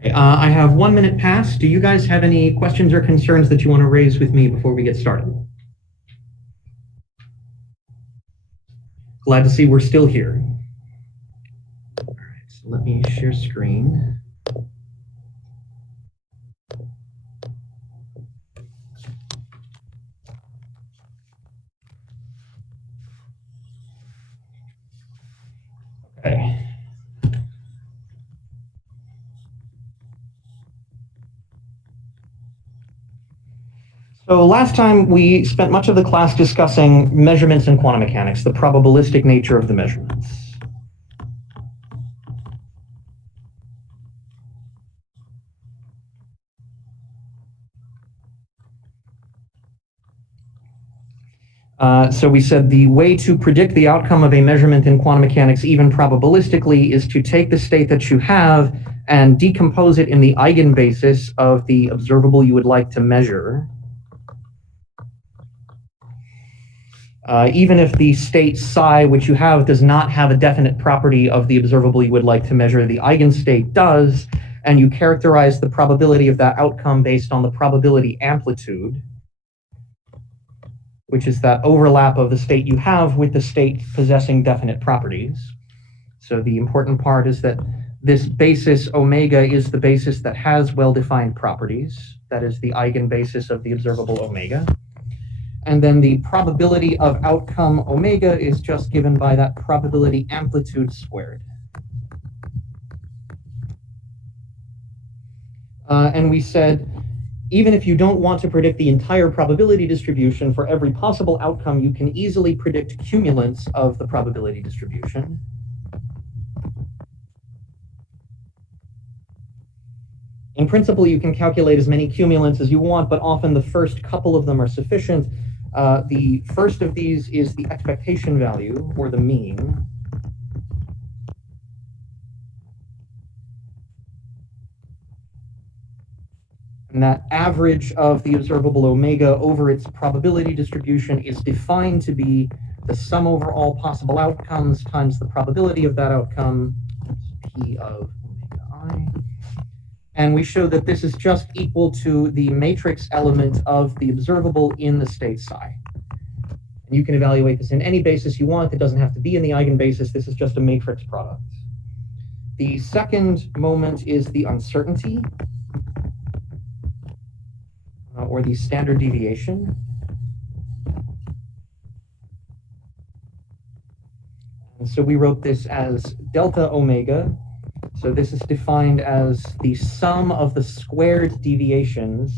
Okay, I have 1 minute past. Do you guys have any questions or concerns that you want to raise with me before we get started? Glad to see we're still here. All right, so let me share screen. Okay. So last time we spent much of the class discussing measurements in quantum mechanics, the probabilistic nature of the measurements. So we said the way to predict the outcome of a measurement in quantum mechanics, even probabilistically, is to take the state that you have and decompose it in the eigenbasis of the observable you would like to measure. Even if the state psi, which you have, does not have a definite property of the observable you would like to measure, the eigenstate does, and you characterize the probability of that outcome based on the probability amplitude, which is that overlap of the state you have with the state possessing definite properties. So the important part is that this basis omega is the basis that has well-defined properties. That is the eigenbasis of the observable omega. And then the probability of outcome omega is just given by that probability amplitude squared. And we said, even if you don't want to predict the entire probability distribution, for every possible outcome, you can easily predict cumulants of the probability distribution. In principle, you can calculate as many cumulants as you want, but often the first couple of them are sufficient. The first of these is the expectation value, or the mean. And that average of the observable omega over its probability distribution is defined to be the sum over all possible outcomes times the probability of that outcome, P of omega I. And we show that this is just equal to the matrix element of the observable in the state psi. And you can evaluate this in any basis you want. It doesn't have to be in the eigenbasis. This is just a matrix product. The second moment is the uncertainty, or the standard deviation. And so we wrote this as delta omega. So this is defined as the sum of the squared deviations.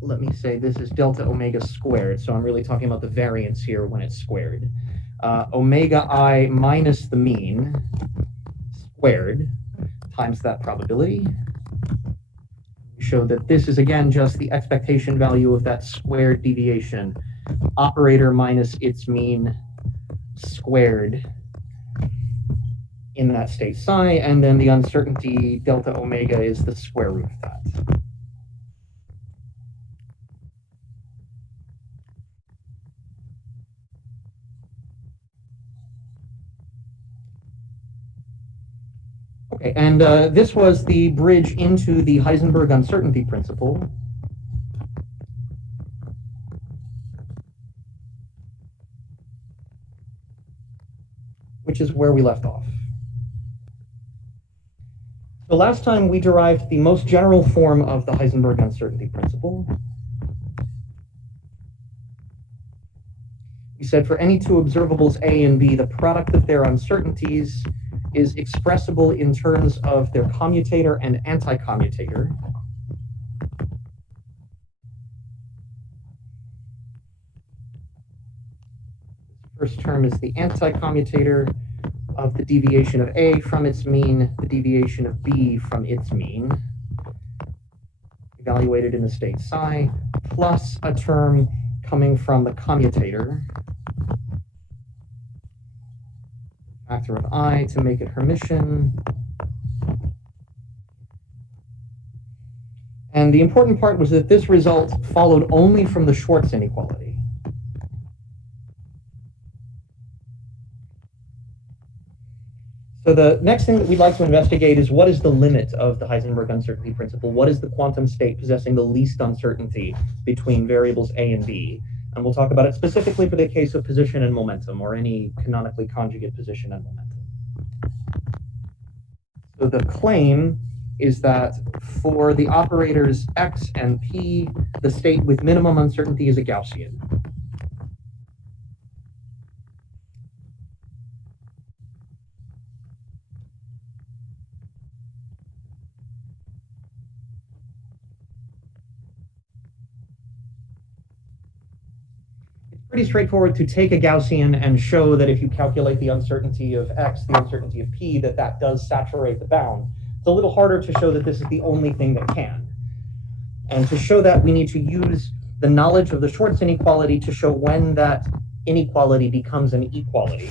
Let me say this is delta omega squared. So I'm really talking about the variance here when it's squared. Omega I minus the mean squared times that probability. Show that this is again just the expectation value of that squared deviation, operator minus its mean squared in that state psi, and then the uncertainty delta omega is the square root of that. Okay, and this was the bridge into the Heisenberg uncertainty principle. Which is where we left off. So last time we derived the most general form of the Heisenberg uncertainty principle. We said for any two observables A and B, the product of their uncertainties is expressible in terms of their commutator and anti-commutator. First term is the anti-commutator of the deviation of A from its mean, the deviation of B from its mean, evaluated in the state psi, plus a term coming from the commutator, factor of I to make it Hermitian. And the important part was that this result followed only from the Schwarz inequality. So the next thing that we'd like to investigate is what is the limit of the Heisenberg uncertainty principle? What is the quantum state possessing the least uncertainty between variables A and B? And we'll talk about it specifically for the case of position and momentum, or any canonically conjugate position and momentum. So the claim is that for the operators x and p, the state with minimum uncertainty is a Gaussian. Pretty straightforward to take a Gaussian and show that if you calculate the uncertainty of x, the uncertainty of p, that does saturate the bound. It's a little harder to show that this is the only thing that can. And to show that, we need to use the knowledge of the Schwarz inequality to show when that inequality becomes an equality.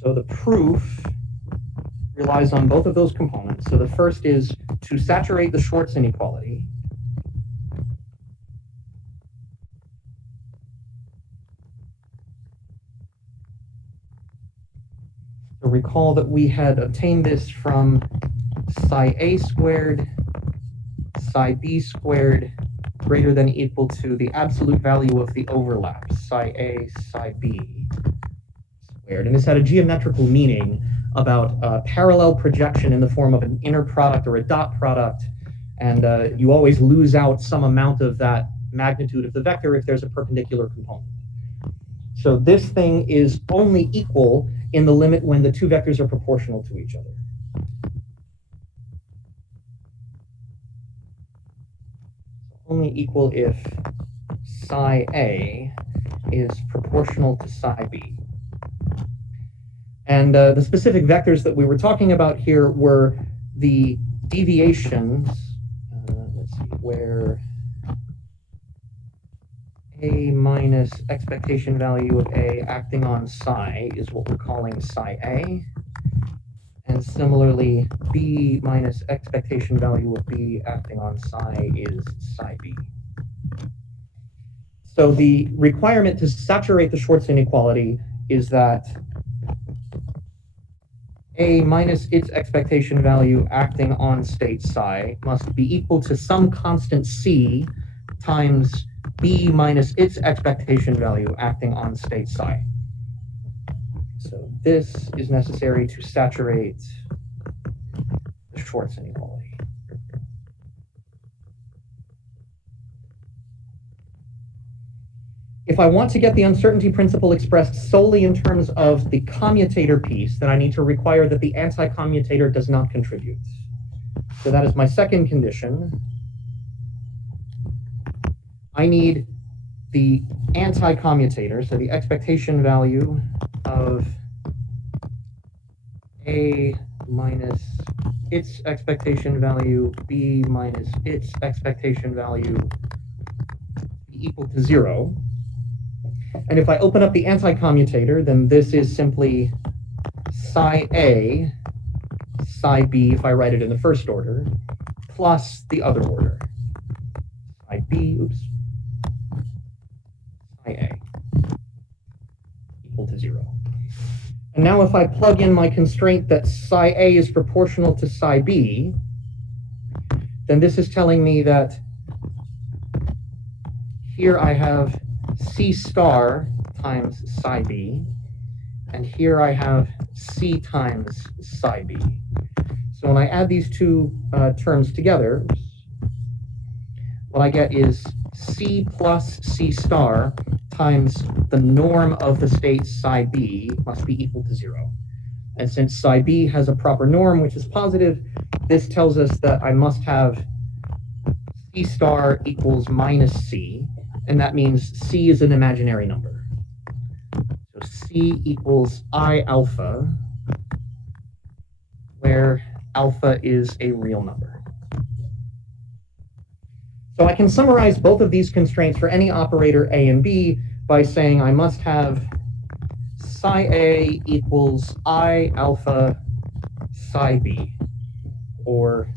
So the proof relies on both of those components. So the first is to saturate the Schwarz inequality. So recall that we had obtained this from psi a squared, psi b squared greater than or equal to the absolute value of the overlap, psi a, psi b squared. And this had a geometrical meaning about parallel projection in the form of an inner product or a dot product. And you always lose out some amount of that magnitude of the vector if there's a perpendicular component. So this thing is only equal in the limit when the two vectors are proportional to each other. Only equal if psi A is proportional to psi B. And the specific vectors that we were talking about here were the deviations, let's see, where A minus expectation value of A acting on psi is what we're calling psi A. And similarly, B minus expectation value of B acting on psi is psi B. So the requirement to saturate the Schwarz inequality is that A minus its expectation value acting on state psi must be equal to some constant C times B minus its expectation value acting on state psi. So this is necessary to saturate the Schwarz inequality. If I want to get the uncertainty principle expressed solely in terms of the commutator piece, then I need to require that the anti-commutator does not contribute. So that is my second condition. I need the anti-commutator, so the expectation value of A minus its expectation value, B minus its expectation value be equal to 0. And if I open up the anti-commutator, then this is simply psi A, psi B, if I write it in the first order, plus the other order. Psi B, psi A, equal to 0. And now if I plug in my constraint that psi A is proportional to psi B, then this is telling me that here I have C star times psi B, and here I have C times psi B. So when I add these two terms together, what I get is C plus C star times the norm of the state psi B must be equal to 0. And since psi B has a proper norm, which is positive, this tells us that I must have C star equals minus C, and that means C is an imaginary number. So C equals I alpha, where alpha is a real number. So I can summarize both of these constraints for any operator A and B by saying I must have psi A equals I alpha psi B, or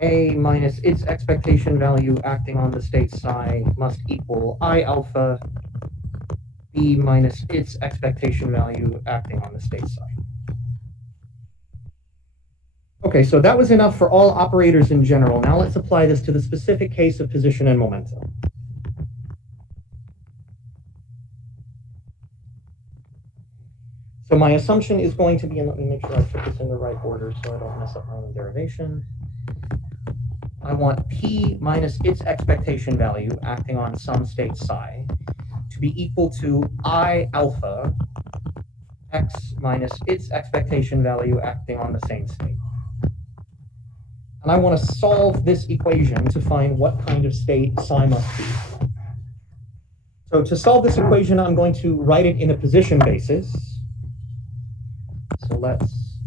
A minus its expectation value acting on the state psi must equal I alpha B minus its expectation value acting on the state side. Okay, so that was enough for all operators in general. Now let's apply this to the specific case of position and momentum. So my assumption is going to be, and let me make sure I put this in the right order so I don't mess up my own derivation. I want P minus its expectation value acting on some state psi to be equal to I alpha x minus its expectation value acting on the same state. And I want to solve this equation to find what kind of state psi must be. So to solve this equation, I'm going to write it in a position basis. So let's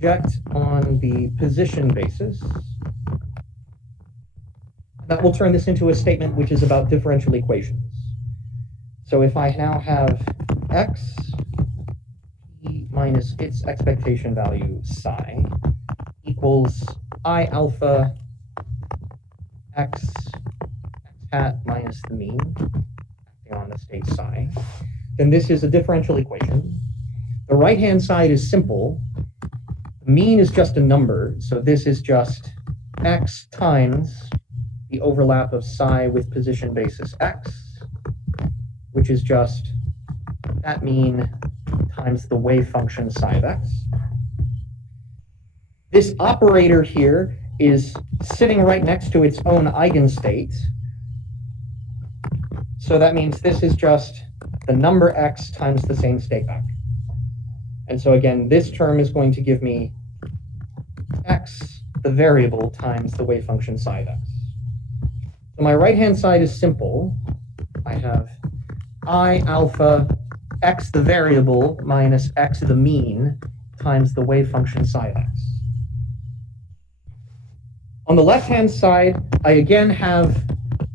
project on the position basis. That will turn this into a statement which is about differential equations. So if I now have x p minus its expectation value psi equals I alpha x hat minus the mean acting on the state psi, then this is a differential equation. The right-hand side is simple. The mean is just a number, so this is just x times the overlap of psi with position basis x, which is just that mean times the wave function psi of x. This operator here is sitting right next to its own eigenstate. So that means this is just the number x times the same state back. And so again, this term is going to give me x, the variable, times the wave function psi of x. So my right-hand side is simple. I have I alpha x, the variable, minus x, the mean, times the wave function psi of x. On the left-hand side, I again have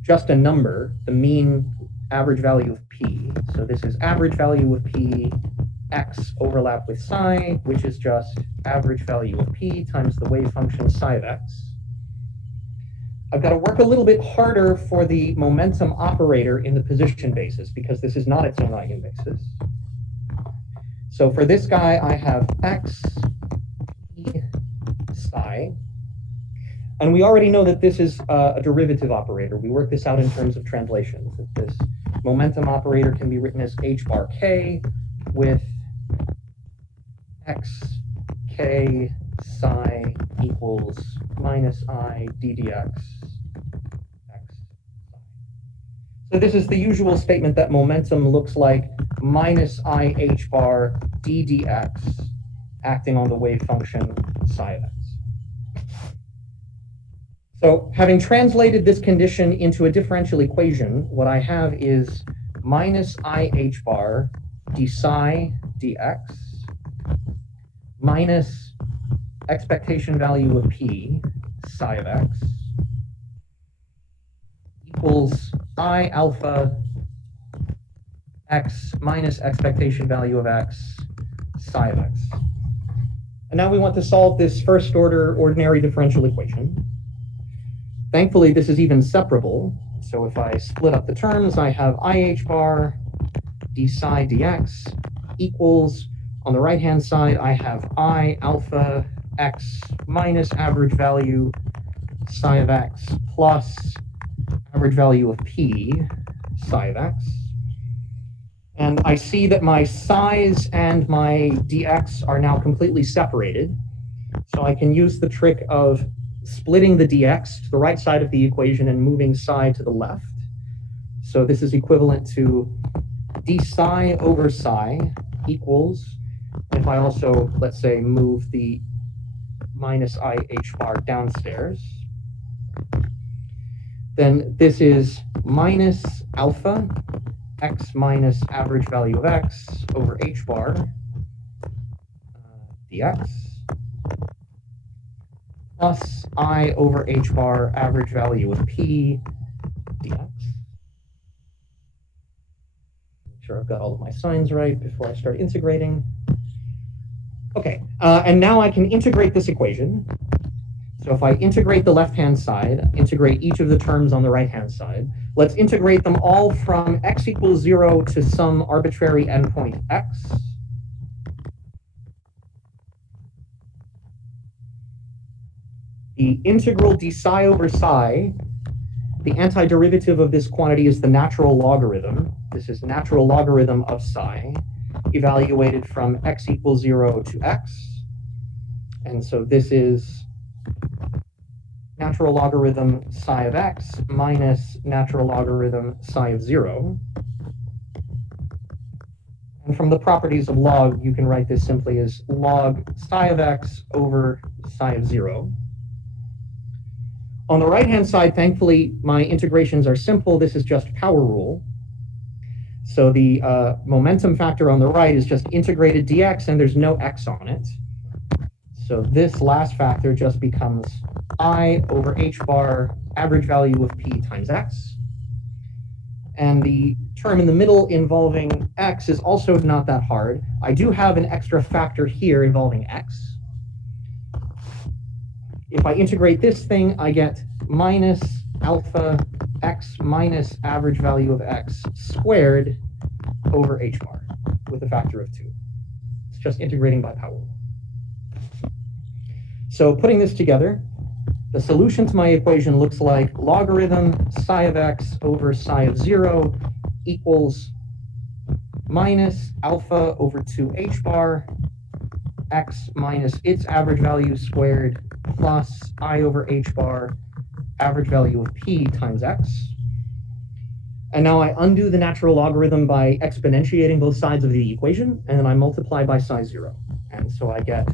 just a number, the mean average value of p. So this is average value of p, x overlap with psi, which is just average value of p times the wave function psi of x. I've got to work a little bit harder for the momentum operator in the position basis because this is not its own eigenbasis. So for this guy, I have x p psi. And we already know that this is a derivative operator. We work this out in terms of translation. This momentum operator can be written as h bar k with x k psi equals minus I ddx x psi. So this is the usual statement that momentum looks like minus I h bar ddx acting on the wave function psi of x. So having translated this condition into a differential equation, what I have is minus I h bar d psi dx minus expectation value of p psi of x equals I alpha x minus expectation value of x psi of x. And now we want to solve this first order ordinary differential equation. Thankfully, this is even separable. So if I split up the terms, I have IH bar d psi dx equals, on the right-hand side, I have I alpha x minus average value psi of x plus average value of p psi of x. And I see that my psi's and my dx are now completely separated. So I can use the trick of splitting the dx to the right side of the equation and moving psi to the left. So this is equivalent to d psi over psi equals, if I also, let's say, move the minus IH bar downstairs, then this is minus alpha x minus average value of x over h bar dx plus I over h bar average value of p dx. Make sure I've got all of my signs right before I start integrating. Okay, and now I can integrate this equation. So if I integrate the left-hand side, integrate each of the terms on the right-hand side, Let's integrate them all from x equals 0 to some arbitrary endpoint x. The integral d psi over psi, the antiderivative of this quantity is the natural logarithm. This is natural logarithm of psi, evaluated from x equals 0 to x. And so this is natural logarithm psi of x minus natural logarithm psi of 0. And from the properties of log, you can write this simply as log psi of x over psi of 0. On the right-hand side, thankfully, my integrations are simple. This is just power rule. So the momentum factor on the right is just integrated dx, and there's no x on it. So this last factor just becomes I over h bar average value of p times x. And the term in the middle involving x is also not that hard. I do have an extra factor here involving x. If I integrate this thing, I get minus alpha x minus average value of x squared over h bar with a factor of 2. It's just integrating by power. So putting this together, the solution to my equation looks like logarithm psi of x over psi of 0 equals minus alpha over 2 h bar x minus its average value squared plus I over h bar average value of p times x. And now I undo the natural logarithm by exponentiating both sides of the equation, and then I multiply by psi 0. And so I get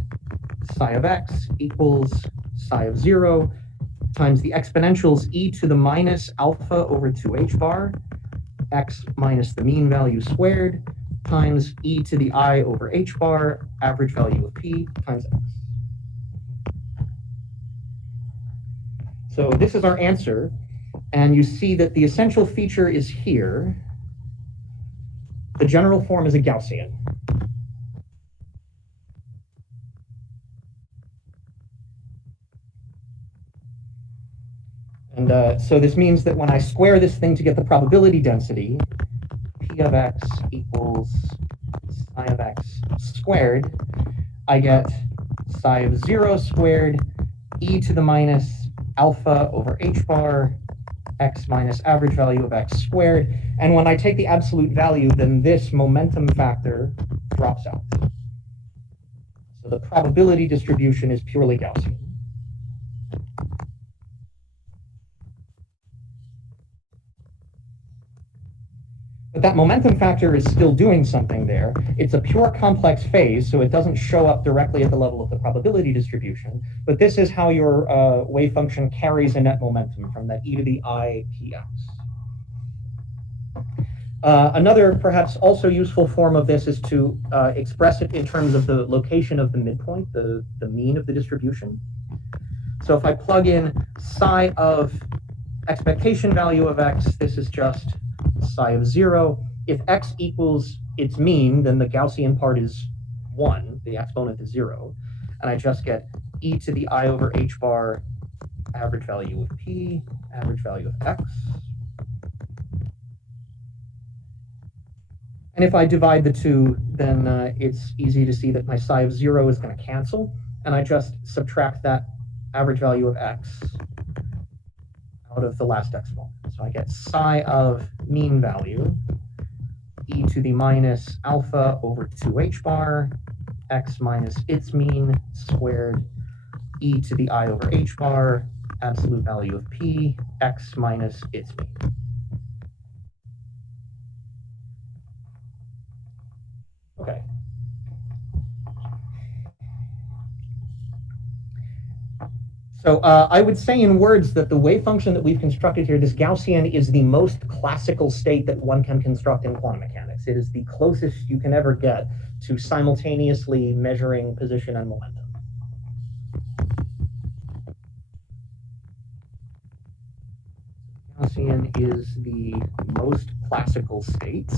psi of x equals psi of 0 times the exponentials e to the minus alpha over 2h bar, x minus the mean value squared, times e to the I over h bar, average value of p times x. So this is our answer, and you see that the essential feature is here. The general form is a Gaussian. And so this means that when I square this thing to get the probability density, p of x equals psi of x squared, I get psi of 0 squared e to the minus alpha over h bar x minus average value of x squared. And when I take the absolute value, then this momentum factor drops out. So the probability distribution is purely Gaussian. But that momentum factor is still doing something there. It's a pure complex phase, so it doesn't show up directly at the level of the probability distribution. But this is how your wave function carries a net momentum from that e to the I px. Another perhaps also useful form of this is to express it in terms of the location of the midpoint, the mean of the distribution. So if I plug in psi of expectation value of x, this is just psi of 0. If x equals its mean, then the Gaussian part is 1, the exponent is 0. And I just get e to the I over h bar, average value of p, average value of x. And if I divide the two, then it's easy to see that my psi of 0 is going to cancel. And I just subtract that average value of x out of the last exponent. So I get psi of mean value, e to the minus alpha over 2h bar, x minus its mean squared, e to the I over h bar, absolute value of p, x minus its mean. Okay. So I would say in words that the wave function that we've constructed here, this Gaussian, is the most classical state that one can construct in quantum mechanics. It is the closest you can ever get to simultaneously measuring position and momentum. Gaussian is the most classical state.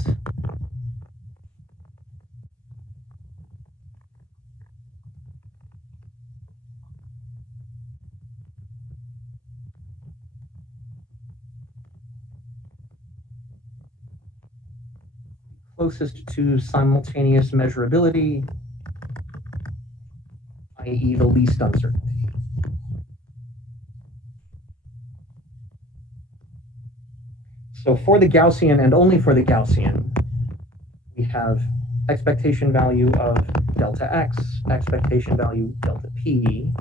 closest to simultaneous measurability, i.e. the least uncertainty. So for the Gaussian and only for the Gaussian, we have expectation value of delta x, expectation value delta p.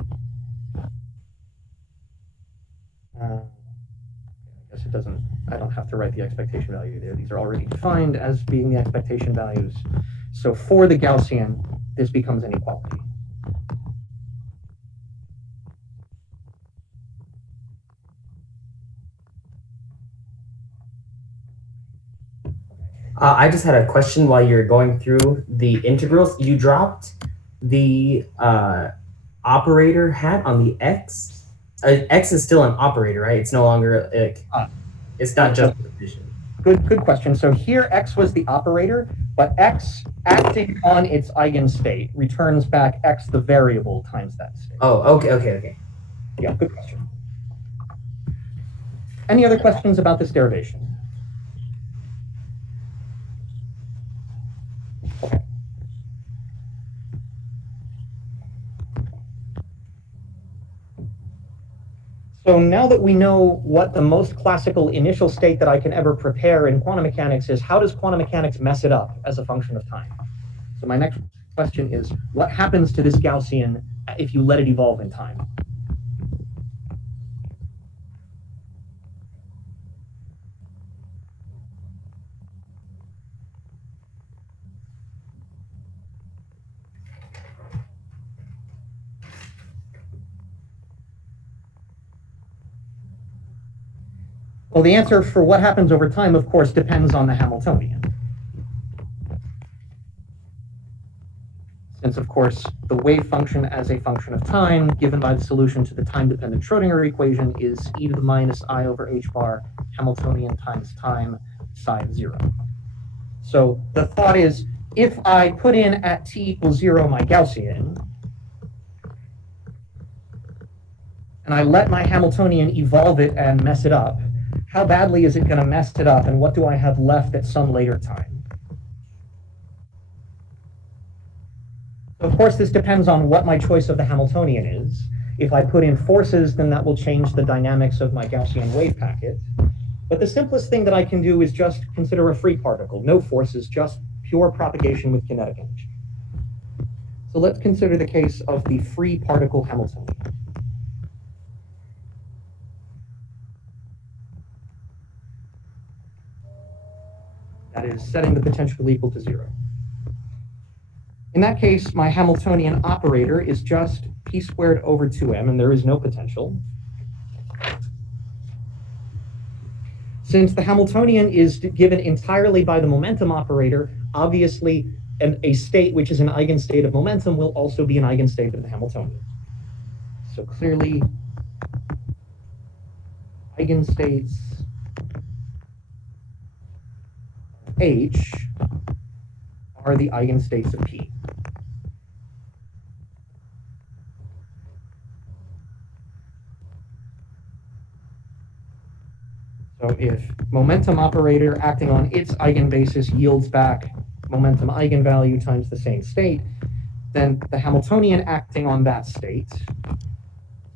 I guess it doesn't, I don't have to write the expectation value there. These are already defined as being the expectation values. So for the Gaussian, this becomes an equality. I just had a question while you're going through the integrals. You dropped the operator hat on the x. X is still an operator, right? It's no longer like, it's not just a division. Good question. So here x was the operator, but x acting on its eigenstate returns back x the variable times that state. Oh, okay. Yeah, good question. Any other questions about this derivation? Okay. So now that we know what the most classical initial state that I can ever prepare in quantum mechanics is, how does quantum mechanics mess it up as a function of time? So my next question is, what happens to this Gaussian if you let it evolve in time? Well, the answer for what happens over time, of course, depends on the Hamiltonian. Since, of course, the wave function as a function of time given by the solution to the time-dependent Schrodinger equation is e to the minus I over h bar Hamiltonian times time psi of 0. So the thought is, if I put in at t equals 0 my Gaussian, and I let my Hamiltonian evolve it and mess it up, how badly is it going to mess it up, and what do I have left at some later time? Of course, this depends on what my choice of the Hamiltonian is. If I put in forces, then that will change the dynamics of my Gaussian wave packet. But the simplest thing that I can do is just consider a free particle. No forces, just pure propagation with kinetic energy. So let's consider the case of the free particle Hamiltonian. That is setting the potential equal to 0. In that case, my Hamiltonian operator is just p squared over 2m, and there is no potential. Since the Hamiltonian is given entirely by the momentum operator, obviously a state which is an eigenstate of momentum will also be an eigenstate of the Hamiltonian. So clearly, eigenstates H are the eigenstates of P. So if momentum operator acting on its eigenbasis yields back momentum eigenvalue times the same state, then the Hamiltonian acting on that state,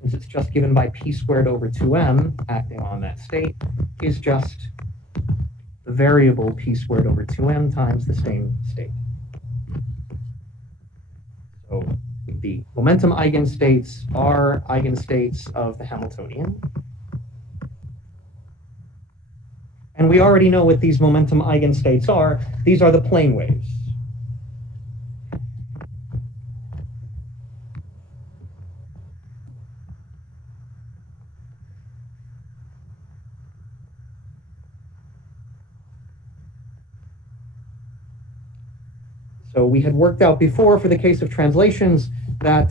since it's just given by p squared over 2m acting on that state, is just the variable p squared over 2m times the same state. So the momentum eigenstates are eigenstates of the Hamiltonian. And we already know what these momentum eigenstates are. These are the plane waves. So we had worked out before for the case of translations that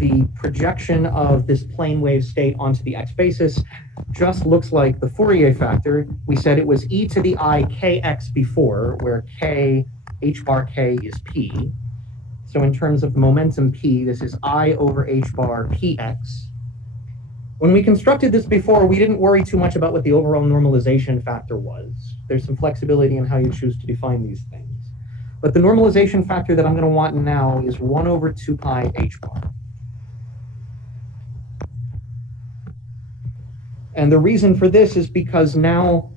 the projection of this plane wave state onto the x basis just looks like the Fourier factor. We said it was e to the I kx before, where k, h bar k is p. So in terms of momentum p, this is I over h bar px. When we constructed this before, we didn't worry too much about what the overall normalization factor was. There's some flexibility in how you choose to define these things. But the normalization factor that I'm going to want now is 1 over 2 pi h bar. And the reason for this is because now,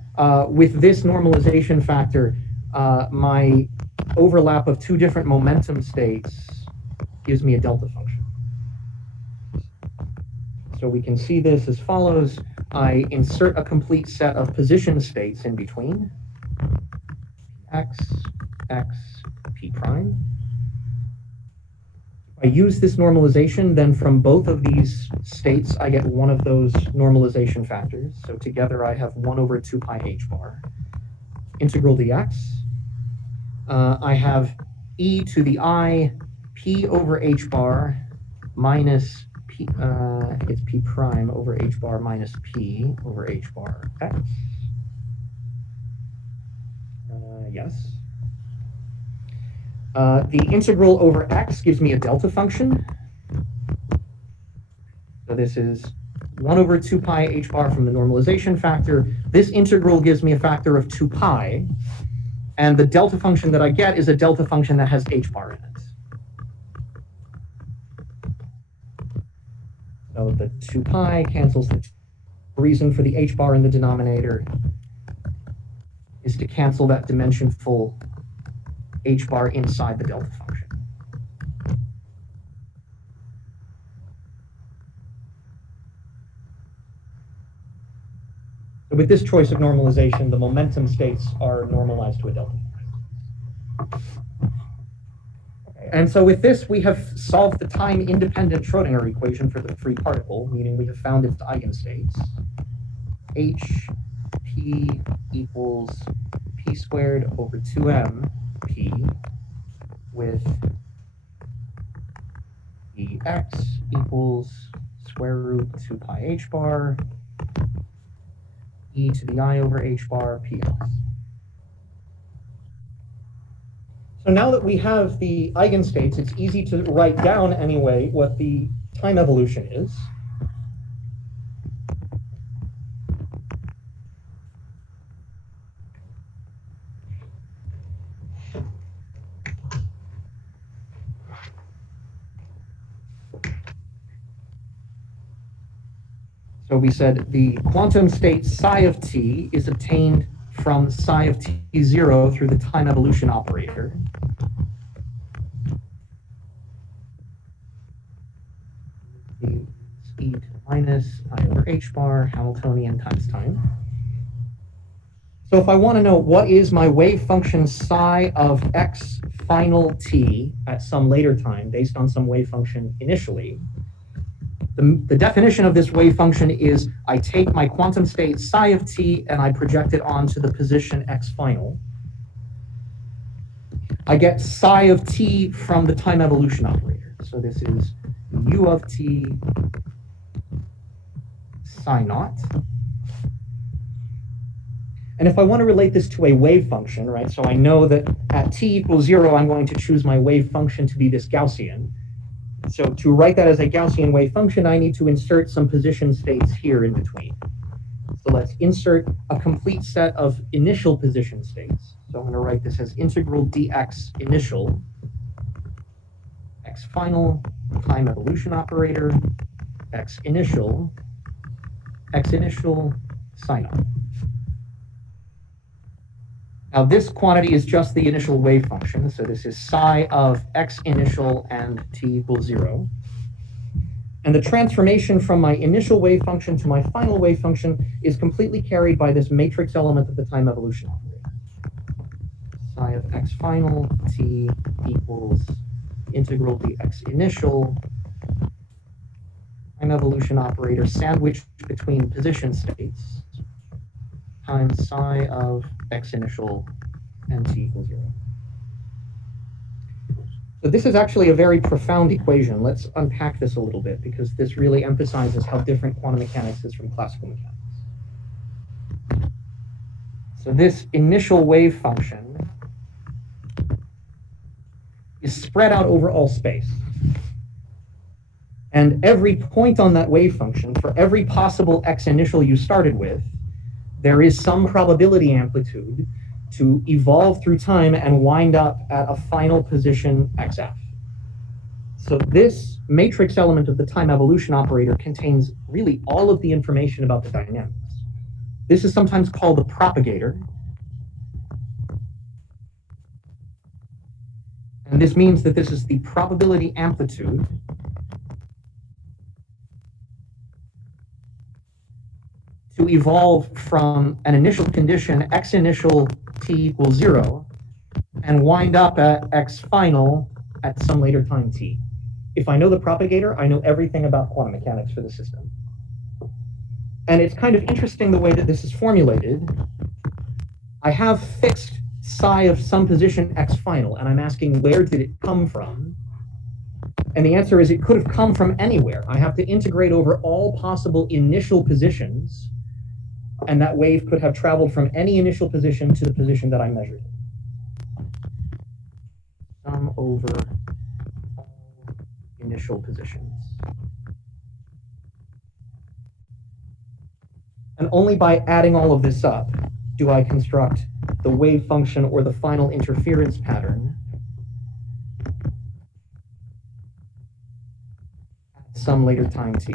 with this normalization factor, my overlap of two different momentum states gives me a delta function. So we can see this as follows. I insert a complete set of position states in between. X, X, P prime. I use this normalization, then from both of these states, I get one of those normalization factors. So together I have 1 over 2 pi h bar. Integral dx. I have e to the I p over h bar minus p, I think it's p prime over h bar minus p over h bar x. Yes. The integral over x gives me a delta function. So this is 1 over 2 pi h bar from the normalization factor. This integral gives me a factor of 2 pi. And the delta function that I get is a delta function that has h bar in it. So the 2 pi cancels the reason for the h bar in the denominator is to cancel that dimensionful h bar inside the delta function. So with this choice of normalization, the momentum states are normalized to a delta function. Okay, and so with this, we have solved the time-independent Schrodinger equation for the free particle, meaning we have found its eigenstates. H p equals p squared over 2m p with Ex equals square root 2 pi h bar e to the I over h bar ps. So now that we have the eigenstates, it's easy to write down anyway what the time evolution is. So we said the quantum state psi of t is obtained from psi of t0 through the time evolution operator. E to minus I over h bar Hamiltonian times time. So if I want to know what is my wave function psi of x final t at some later time based on some wave function initially, the definition of this wave function is I take my quantum state psi of t and I project it onto the position x final. I get psi of t from the time evolution operator. So this is u of t psi naught. And if I want to relate this to a wave function, right, so I know that at t equals 0, I'm going to choose my wave function to be this Gaussian. So to write that as a Gaussian wave function, I need to insert some position states here in between. So let's insert a complete set of initial position states. So I'm going to write this as integral dx initial, x final, time evolution operator, x initial, psi naught. Now this quantity is just the initial wave function, so this is psi of x initial and t equals 0. And the transformation from my initial wave function to my final wave function is completely carried by this matrix element of the time evolution operator. Psi of x final t equals integral dx initial, time evolution operator sandwiched between position states, times psi of x initial and t equals 0. So this is actually a very profound equation. Let's unpack this a little bit because this really emphasizes how different quantum mechanics is from classical mechanics. So this initial wave function is spread out over all space. And every point on that wave function, for every possible x initial you started with, there is some probability amplitude to evolve through time and wind up at a final position xf. So this matrix element of the time evolution operator contains really all of the information about the dynamics. This is sometimes called the propagator. And this means that this is the probability amplitude to evolve from an initial condition x initial t equals 0 and wind up at x final at some later time t. If I know the propagator, I know everything about quantum mechanics for the system. And it's kind of interesting the way that this is formulated. I have fixed psi of some position x final, and I'm asking where did it come from? And the answer is it could have come from anywhere. I have to integrate over all possible initial positions, and that wave could have traveled from any initial position to the position that I measured. Sum over all initial positions. And only by adding all of this up do I construct the wave function or the final interference pattern at some later time t.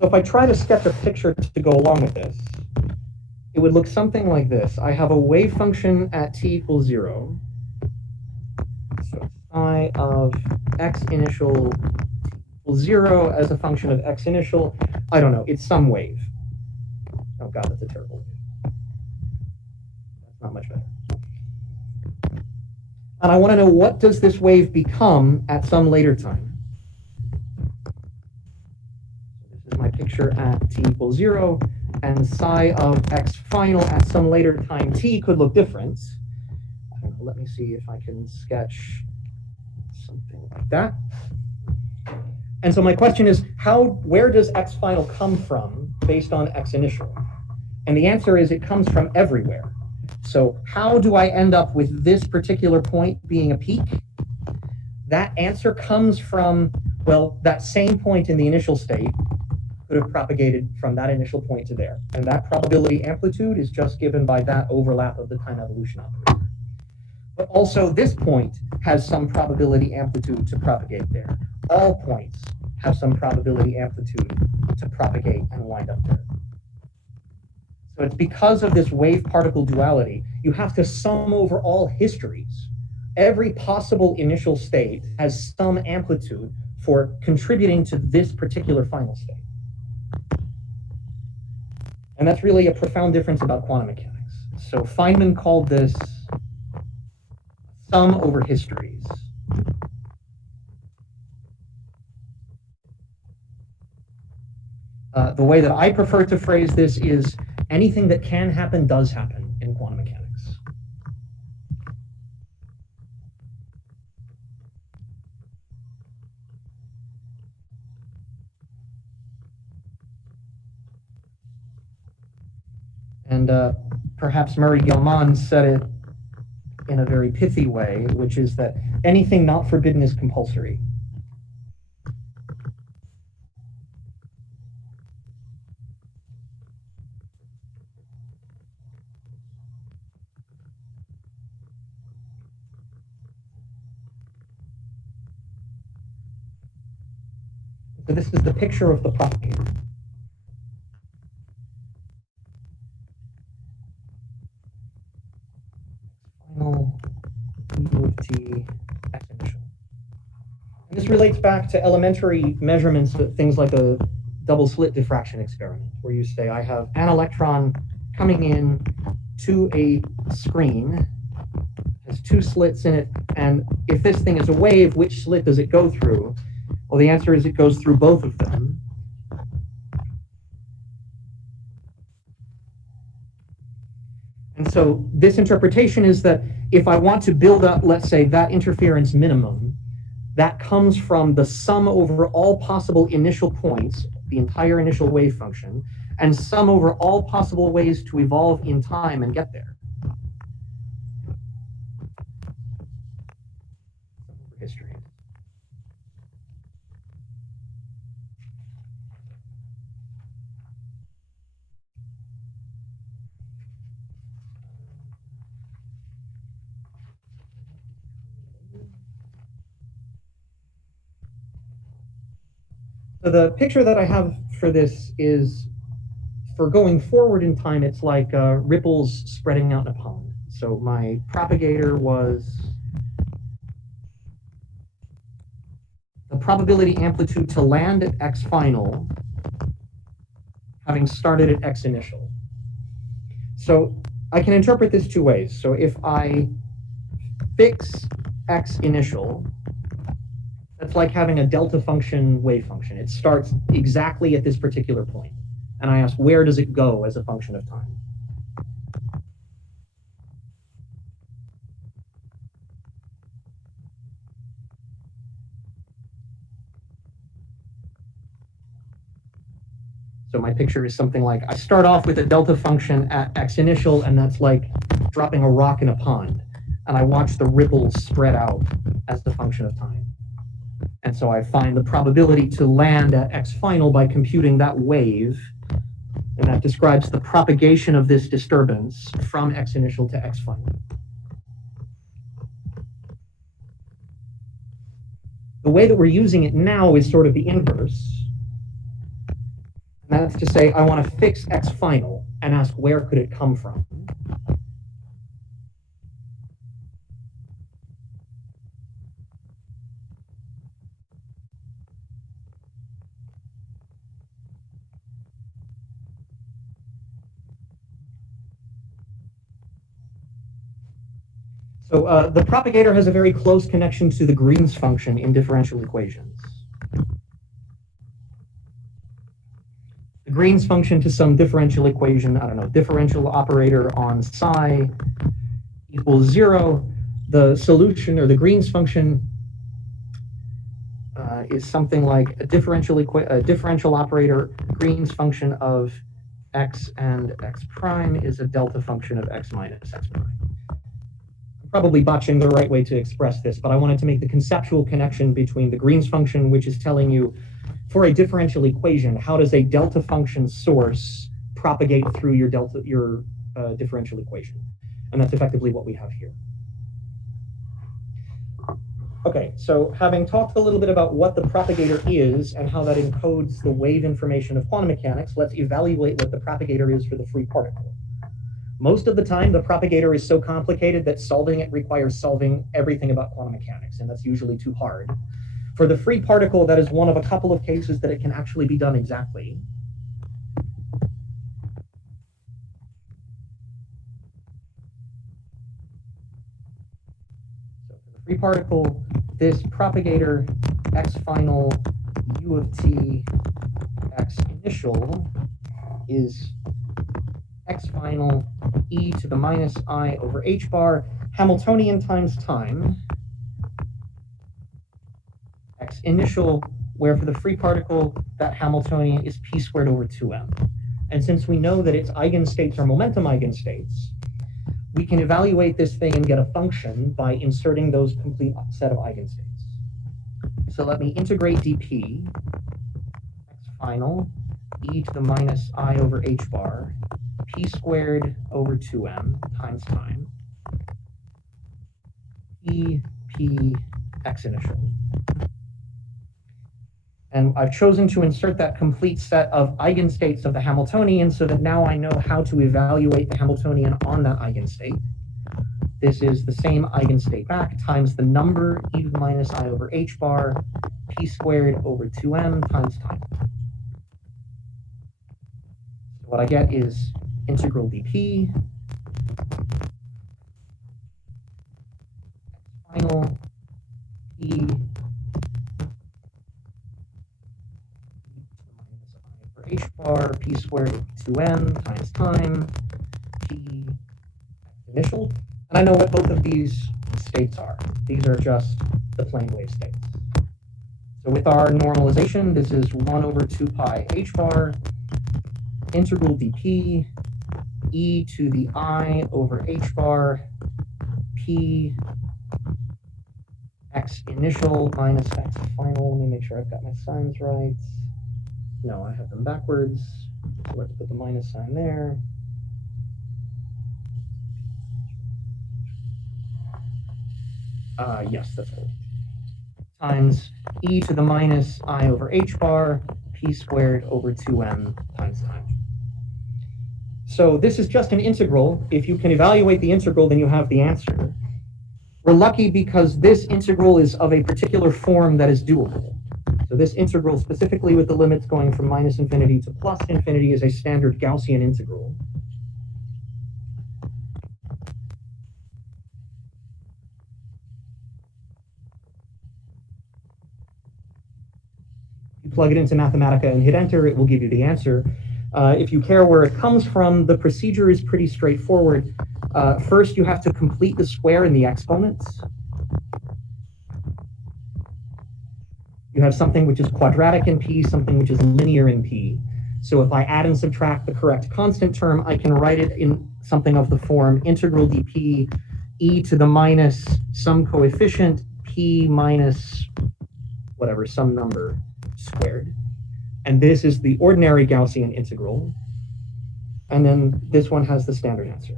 So if I try to sketch a picture to go along with this, it would look something like this. I have a wave function at t equals 0. So psi of x initial t equals 0 as a function of x initial. I don't know, it's some wave. Oh God, that's a terrible wave. That's not much better. And I want to know, what does this wave become at some later time? This is my picture at t equals 0, and psi of x final at some later time t could look different. I don't know, let me see if I can sketch something like that. And so my question is, where does x final come from based on x initial? And the answer is it comes from everywhere. So how do I end up with this particular point being a peak? That answer comes from, well, that same point in the initial state could have propagated from that initial point to there. And that probability amplitude is just given by that overlap of the time evolution operator. But also this point has some probability amplitude to propagate there. All points have some probability amplitude to propagate and wind up there. So it's because of this wave-particle duality, you have to sum over all histories. Every possible initial state has some amplitude for contributing to this particular final state. And that's really a profound difference about quantum mechanics. So Feynman called this sum over histories. The way that I prefer to phrase this is anything that can happen does happen in quantum mechanics. And perhaps Murray Gell-Mann said it in a very pithy way, which is that anything not forbidden is compulsory. So this is the picture of the propagator. Final u of t x initial. And this relates back to elementary measurements of things like a double slit diffraction experiment, where you say, I have an electron coming in to a screen, has two slits in it, and if this thing is a wave, which slit does it go through? Well, the answer is it goes through both of them. And so this interpretation is that if I want to build up, let's say, that interference minimum, that comes from the sum over all possible initial points, the entire initial wave function, and sum over all possible ways to evolve in time and get there. History. So the picture that I have for this is, for going forward in time, it's like ripples spreading out in a pond. So my propagator was the probability amplitude to land at x final, having started at x initial. So I can interpret this two ways. So if I fix x initial, that's like having a delta function wave function. It starts exactly at this particular point. And I ask, where does it go as a function of time? So my picture is something like, I start off with a delta function at x initial, and that's like dropping a rock in a pond. And I watch the ripples spread out as the function of time. And so I find the probability to land at x final by computing that wave. And that describes the propagation of this disturbance from x initial to x final. The way that we're using it now is sort of the inverse. And that's to say, I want to fix x final and ask, where could it come from? So the propagator has a very close connection to the Green's function in differential equations. The Green's function to some differential equation, I don't know, differential operator on psi equals 0. The solution, or the Green's function, is something like a differential operator. Green's function of x and x prime is a delta function of x minus x prime. Probably botching the right way to express this, but I wanted to make the conceptual connection between the Green's function, which is telling you, for a differential equation, how does a delta function source propagate through your differential equation? And that's effectively what we have here. Okay, so having talked a little bit about what the propagator is and how that encodes the wave information of quantum mechanics, let's evaluate what the propagator is for the free particle. Most of the time, the propagator is so complicated that solving it requires solving everything about quantum mechanics, and that's usually too hard. For the free particle, that is one of a couple of cases that it can actually be done exactly. So for the free particle, this propagator x final u of t x initial is x final e to the minus I over h bar, Hamiltonian times time, x initial, where for the free particle, that Hamiltonian is p squared over 2m. And since we know that its eigenstates are momentum eigenstates, we can evaluate this thing and get a function by inserting those complete set of eigenstates. So let me integrate dp, x final, e to the minus I over h bar, p squared over 2m times time, p x initial. And I've chosen to insert that complete set of eigenstates of the Hamiltonian so that now I know how to evaluate the Hamiltonian on that eigenstate. This is the same eigenstate back times the number e to the minus I over h bar, p squared over 2m times time. So what I get is integral dp, final p h bar p squared over 2m times time, p initial. And I know what both of these states are. These are just the plane wave states. So with our normalization, this is 1 over 2 pi h bar, integral dp, e to the I over h bar, p x initial minus x final. Let me make sure I've got my signs right. No, I have them backwards. So let's put the minus sign there. Yes, that's right. times e to the minus I over h bar p squared over 2m times time. So this is just an integral. If you can evaluate the integral, then you have the answer. We're lucky because this integral is of a particular form that is doable. So this integral, specifically with the limits going from minus infinity to plus infinity, is a standard Gaussian integral. You plug it into Mathematica and hit enter, it will give you the answer. If you care where it comes from, the procedure is pretty straightforward. First, you have to complete the square in the exponents. You have something which is quadratic in P, something which is linear in P. So if I add and subtract the correct constant term, I can write it in something of the form integral dp e to the minus some coefficient p minus whatever, some number squared. And this is the ordinary Gaussian integral. And then this one has the standard answer.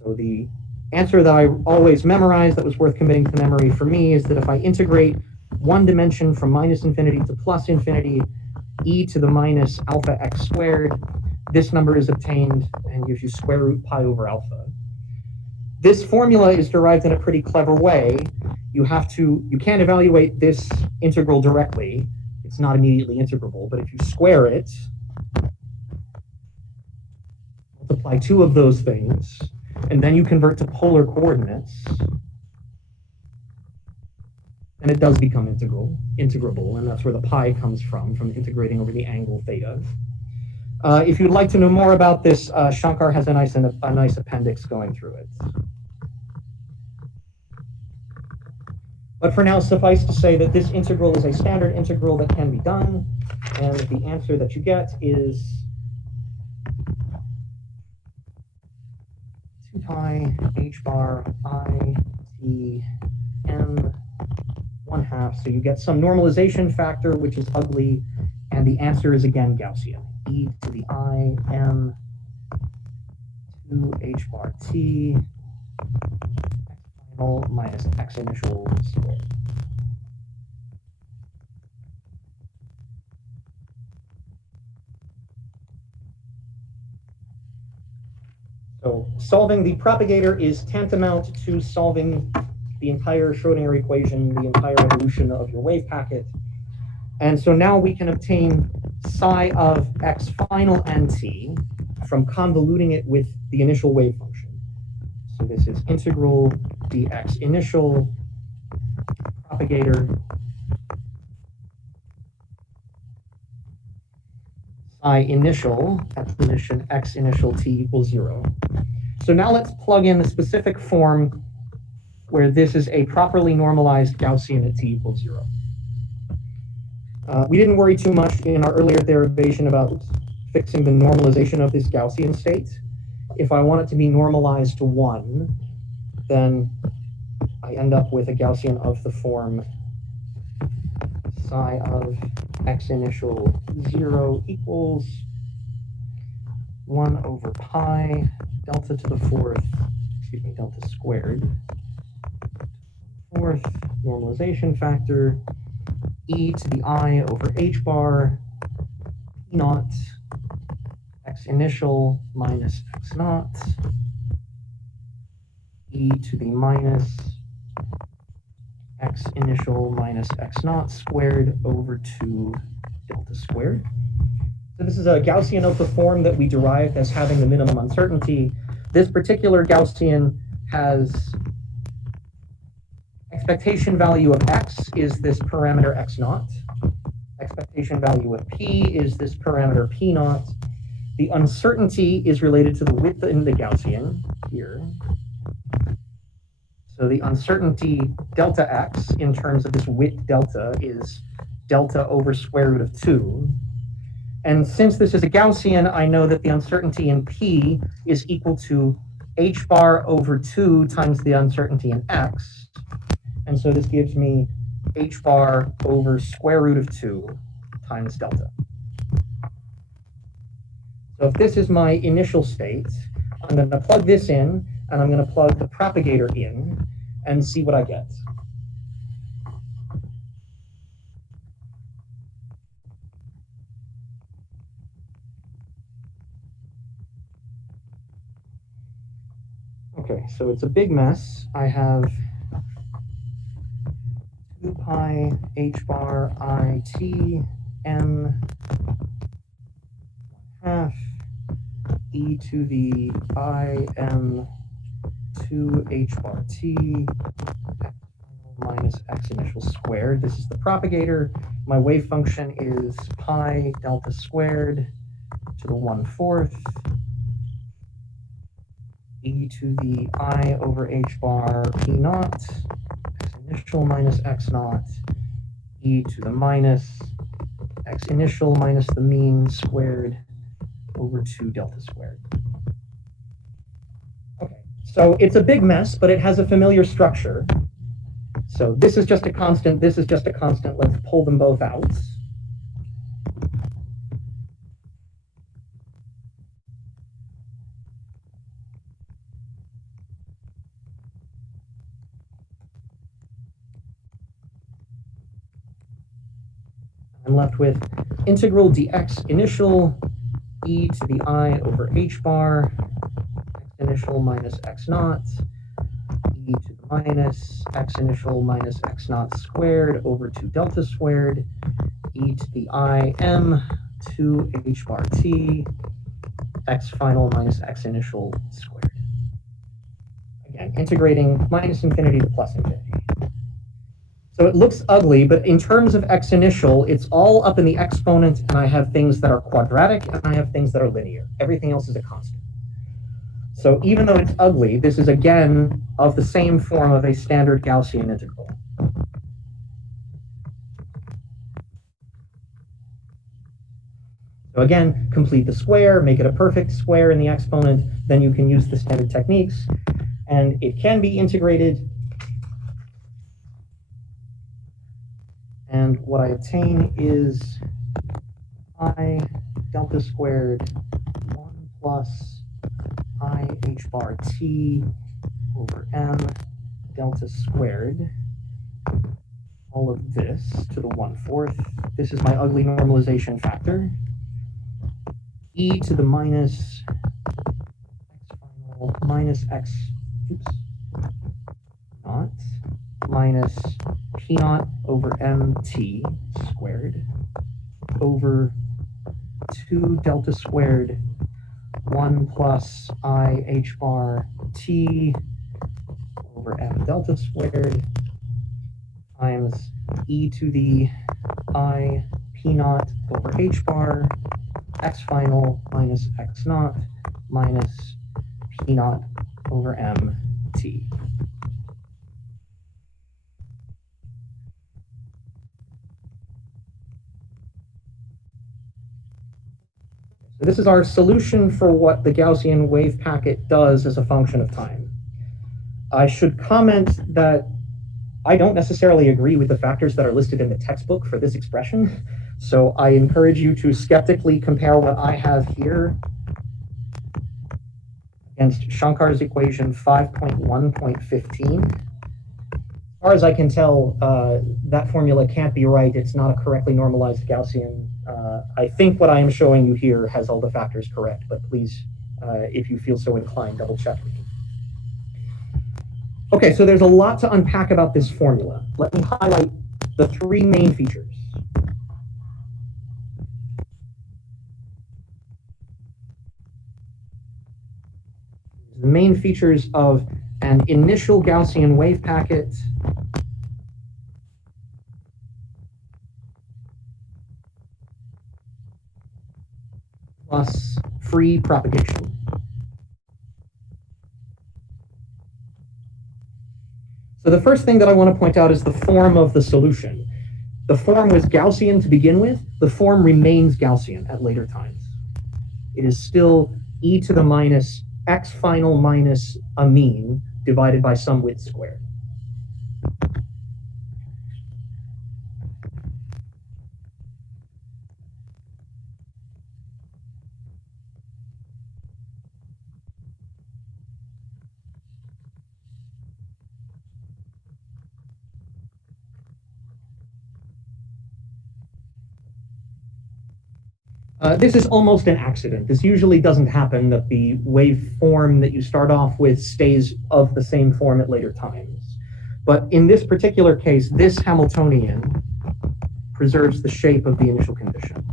So the answer that I always memorized that was worth committing to memory for me is that if I integrate one dimension from minus infinity to plus infinity, e to the minus alpha x squared, this number is obtained and gives you square root pi over alpha. This formula is derived in a pretty clever way. You can't evaluate this integral directly. It's not immediately integrable, but if you square it, multiply two of those things, and then you convert to polar coordinates, and it does become integrable, and that's where the pi comes from integrating over the angle theta. If you'd like to know more about this, Shankar has a nice appendix going through it. But for now, suffice to say that this integral is a standard integral that can be done, and the answer that you get is 2 pi h bar I t m 1/2. So you get some normalization factor, which is ugly, and the answer is again Gaussian. E to the I m 2 h bar t final minus x initial squared. So solving the propagator is tantamount to solving the entire Schrodinger equation, the entire evolution of your wave packet. And so now we can obtain psi of x final and t from convoluting it with the initial wave function. So this is integral dx initial propagator psi initial at position x initial t equals 0. So now let's plug in the specific form where this is a properly normalized Gaussian at t equals 0. We didn't worry too much in our earlier derivation about fixing the normalization of this Gaussian state. If I want it to be normalized to 1, then I end up with a Gaussian of the form psi of x initial 0 equals 1 over pi delta to the fourth, delta squared, fourth normalization factor, e to the I over h bar, p naught, x initial minus x naught, e to the minus x initial minus x naught squared over 2 delta squared. So this is a Gaussian of the form that we derived as having the minimum uncertainty. This particular Gaussian has expectation value of x is this parameter x naught. Expectation value of p is this parameter p naught. The uncertainty is related to the width in the Gaussian here. So the uncertainty delta x in terms of this width delta is delta over square root of 2. And since this is a Gaussian, I know that the uncertainty in p is equal to h bar over 2 times the uncertainty in x. And so this gives me h bar over square root of 2 times delta. So if this is my initial state, I'm going to plug this in, and I'm going to plug the propagator in and see what I get. Okay, so it's a big mess. I have 2 pi h bar I t m half e to the I m 2 h bar t minus x initial squared. This is the propagator. My wave function is pi delta squared to the 1/4 e to the I over h bar p naught, x initial minus x naught, e to the minus x initial minus the mean squared over 2 delta squared. Okay, so it's a big mess, but it has a familiar structure. So this is just a constant, this is just a constant. Let's pull them both out. I'm left with integral dx initial e to the I over h bar, x initial minus x naught, e to the minus x initial minus x naught squared over 2 delta squared, e to the I m 2 h bar t, x final minus x initial squared. Again, integrating minus infinity to plus infinity. So it looks ugly, but in terms of x initial, it's all up in the exponent, and I have things that are quadratic, and I have things that are linear. Everything else is a constant. So even though it's ugly, this is again of the same form of a standard Gaussian integral. So again, complete the square, make it a perfect square in the exponent, then you can use the standard techniques, and it can be integrated. And what I obtain is I delta squared 1 plus I h bar t over m delta squared, all of this to the 1/4. This is my ugly normalization factor. E to the minus x final minus x, naught, minus p naught over mt squared over 2 delta squared 1 plus I h bar t over m delta squared times e to the I p naught over h bar x final minus x naught minus p naught over m t. So this is our solution for what the Gaussian wave packet does as a function of time. I should comment that I don't necessarily agree with the factors that are listed in the textbook for this expression. So I encourage you to skeptically compare what I have here against Shankar's equation 5.1.15. As far as I can tell, that formula can't be right. It's not a correctly normalized Gaussian. I think what I am showing you here has all the factors correct, but please, if you feel so inclined, double check me. Okay, so there's a lot to unpack about this formula. Let me highlight the 3 main features. The main features of an initial Gaussian wave packet plus free propagation. So the first thing that I want to point out is the form of the solution. The form was Gaussian to begin with. The form remains Gaussian at later times. It is still e to the minus x final minus a mean divided by some width squared. This is almost an accident. This usually doesn't happen, that the waveform that you start off with stays of the same form at later times. But in this particular case, this Hamiltonian preserves the shape of the initial condition.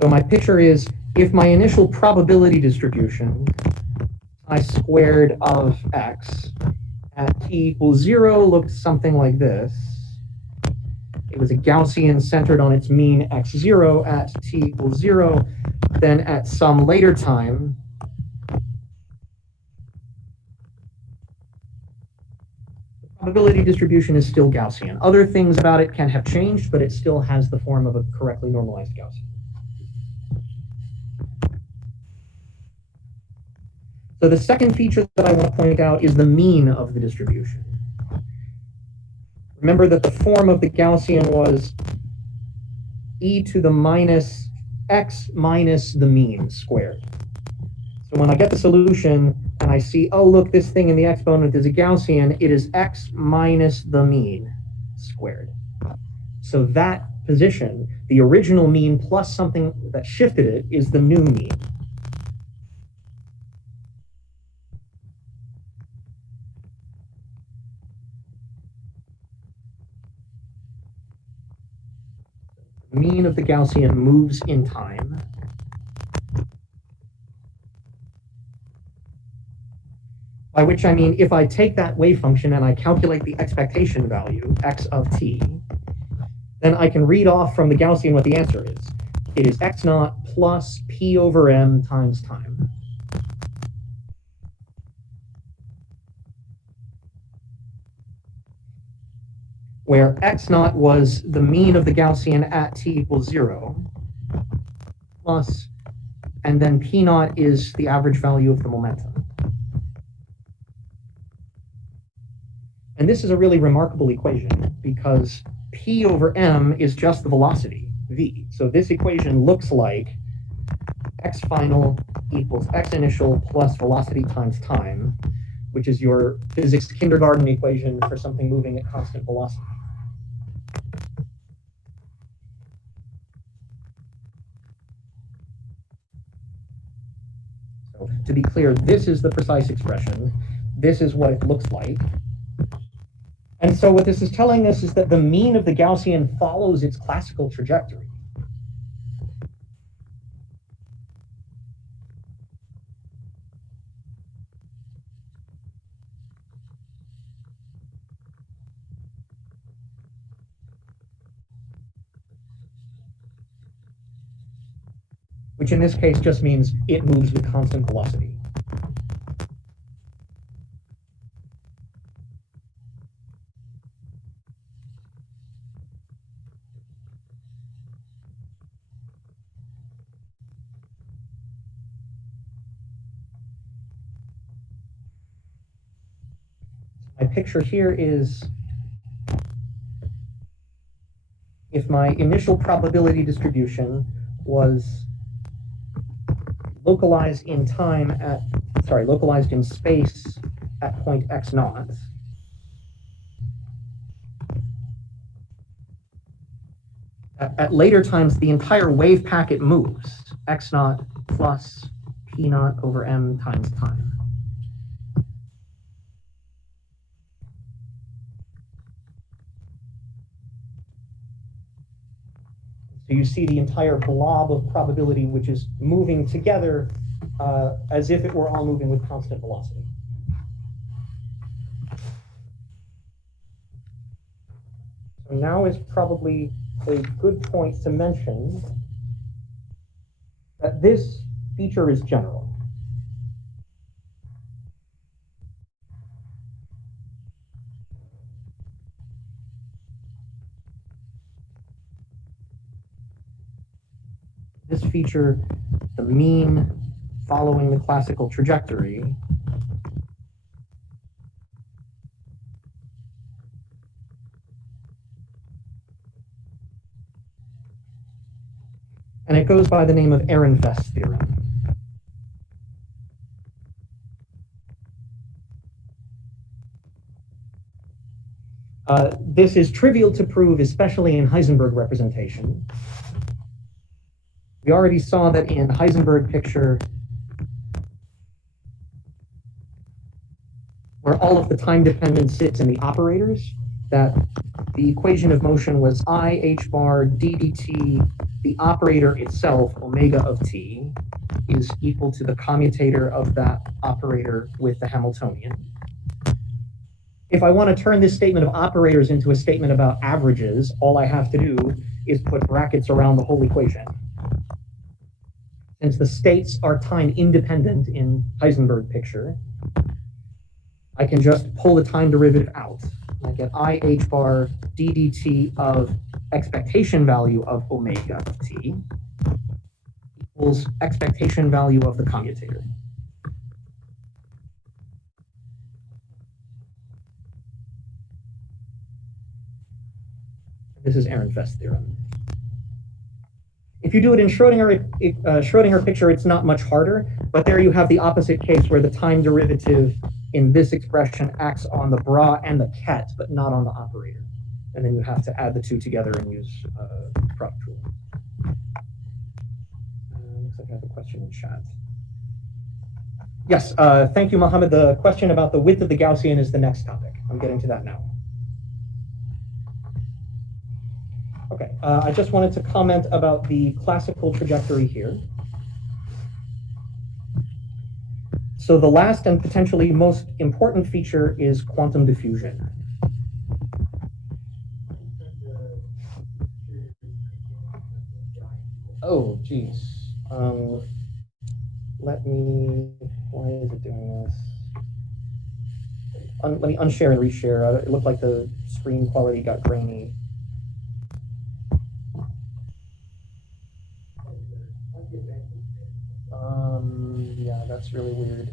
So my picture is, if my initial probability distribution, I squared of x at t equals 0 looked something like this. It was a Gaussian centered on its mean x0 at t equals 0. Then at some later time, the probability distribution is still Gaussian. Other things about it can have changed, but it still has the form of a correctly normalized Gaussian. So the second feature that I want to point out is the mean of the distribution. Remember that the form of the Gaussian was e to the minus x minus the mean squared. So when I get the solution and I see, oh, look, this thing in the exponent is a Gaussian, it is x minus the mean squared. So that position, the original mean plus something that shifted it, is the new mean. The mean of the Gaussian moves in time. By which I mean, if I take that wave function and I calculate the expectation value, x of t, then I can read off from the Gaussian what the answer is. It is x naught plus p over m times time. Where x naught was the mean of the Gaussian at t equals 0, plus, and then p naught is the average value of the momentum. And this is a really remarkable equation because p over m is just the velocity, v. So this equation looks like x final equals x initial plus velocity times time, which is your physics kindergarten equation for something moving at constant velocity. So to be clear, this is the precise expression. This is what it looks like. And so what this is telling us is that the mean of the Gaussian follows its classical trajectory. Which in this case just means it moves with constant velocity. My picture here is, if my initial probability distribution was localized in time at, localized in space at point x naught, at later times, the entire wave packet moves, x naught plus p naught over m times time. So you see the entire blob of probability, which is moving together as if it were all moving with constant velocity. So now is probably a good point to mention that this feature is general. This feature, the mean following the classical trajectory, And it goes by the name of Ehrenfest's theorem. This is trivial to prove, especially in Heisenberg representation. We already saw that in Heisenberg picture, where all of the time dependence sits in the operators, that the equation of motion was I h bar d dt, the operator itself, omega of t, is equal to the commutator of that operator with the Hamiltonian. If I want to turn this statement of operators into a statement about averages, all I have to do is put brackets around the whole equation. Since the states are time independent in Heisenberg picture, I can just pull the time derivative out. I get I h bar d dt of expectation value of omega of t equals expectation value of the commutator. This is Ehrenfest's theorem. If you do it in Schrodinger picture, it's not much harder, but there you have the opposite case where the time derivative in this expression acts on the bra and the ket, but not on the operator. And then you have to add the two together and use product rule. Looks like I have a question in chat. Yes, thank you, Mohammed. The question about the width of the Gaussian is the next topic. I'm getting to that now. Okay, I just wanted to comment about the classical trajectory here. So the last and potentially most important feature is quantum diffusion. Oh, geez. Let me, why is it doing this? Let me unshare and reshare. It looked like the screen quality got grainy. Yeah, that's really weird.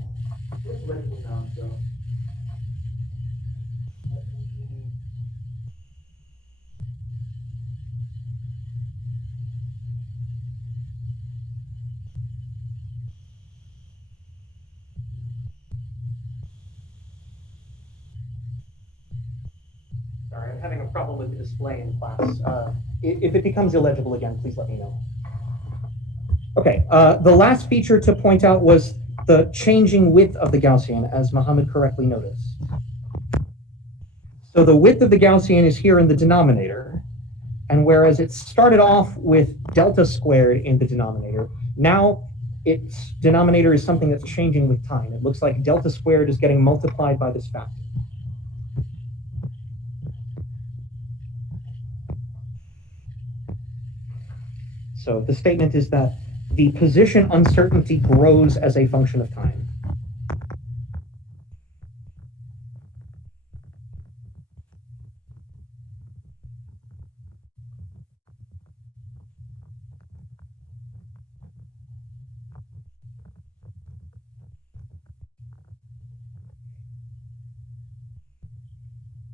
Sorry, I'm having a problem with the display in class. If it becomes illegible again, please let me know. Okay, the last feature to point out was the changing width of the Gaussian, as Mohammed correctly noticed. So the width of the Gaussian is here in the denominator, and whereas it started off with delta squared in the denominator, now its denominator is something that's changing with time. It looks like delta squared is getting multiplied by this factor. So the statement is that the position uncertainty grows as a function of time.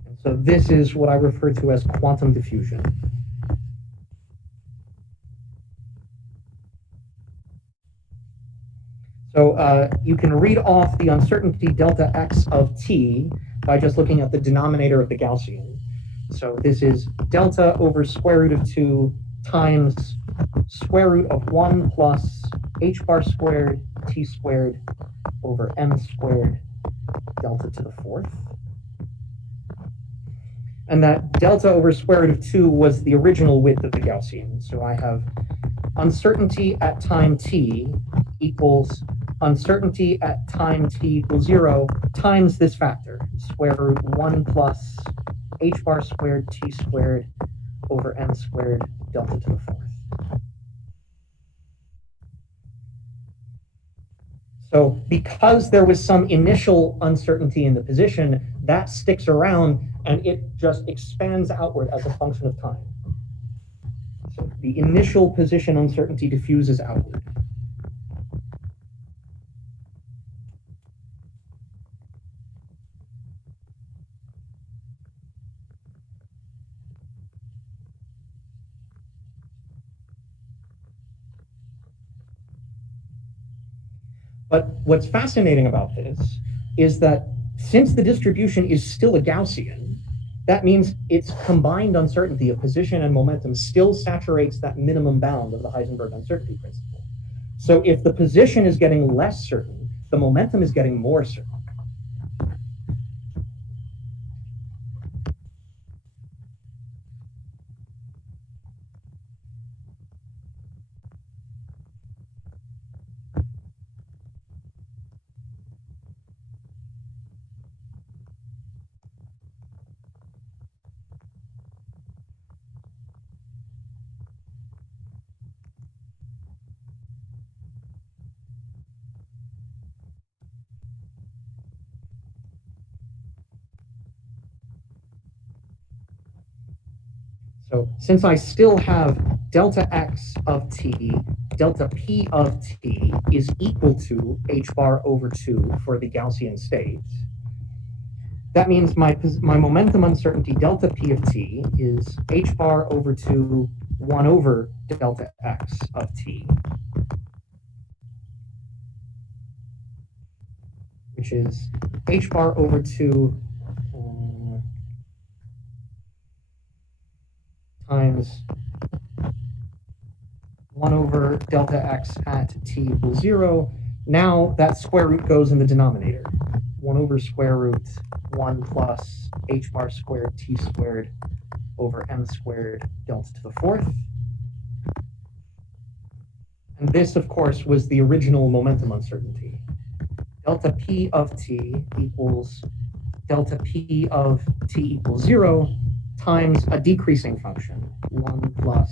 And so this is what I refer to as quantum diffusion. So you can read off the uncertainty delta x of t by just looking at the denominator of the Gaussian. So this is delta over square root of 2 times square root of 1 plus h bar squared t squared over m squared delta to the 4th. And that delta over square root of 2 was the original width of the Gaussian. So I have uncertainty at time t equals uncertainty at time t equals 0 times this factor, square root 1 plus h bar squared t squared over m squared delta to the 4th. So because there was some initial uncertainty in the position, that sticks around and it just expands outward as a function of time. So the initial position uncertainty diffuses outward. But what's fascinating about this is that since the distribution is still a Gaussian, that means its combined uncertainty of position and momentum still saturates that minimum bound of the Heisenberg uncertainty principle. So if the position is getting less certain, the momentum is getting more certain. So since I still have delta x of t, delta p of t is equal to h bar over 2 for the Gaussian state, that means my momentum uncertainty delta p of t is h bar over 2, 1 over delta x of t, which is h bar over 2 times 1 over delta x at t equals 0. Now that square root goes in the denominator. 1 over square root 1 plus h bar squared t squared over m squared delta to the 4th. And this, of course, was the original momentum uncertainty. Delta p of t equals delta p of t equals 0 times a decreasing function, 1 plus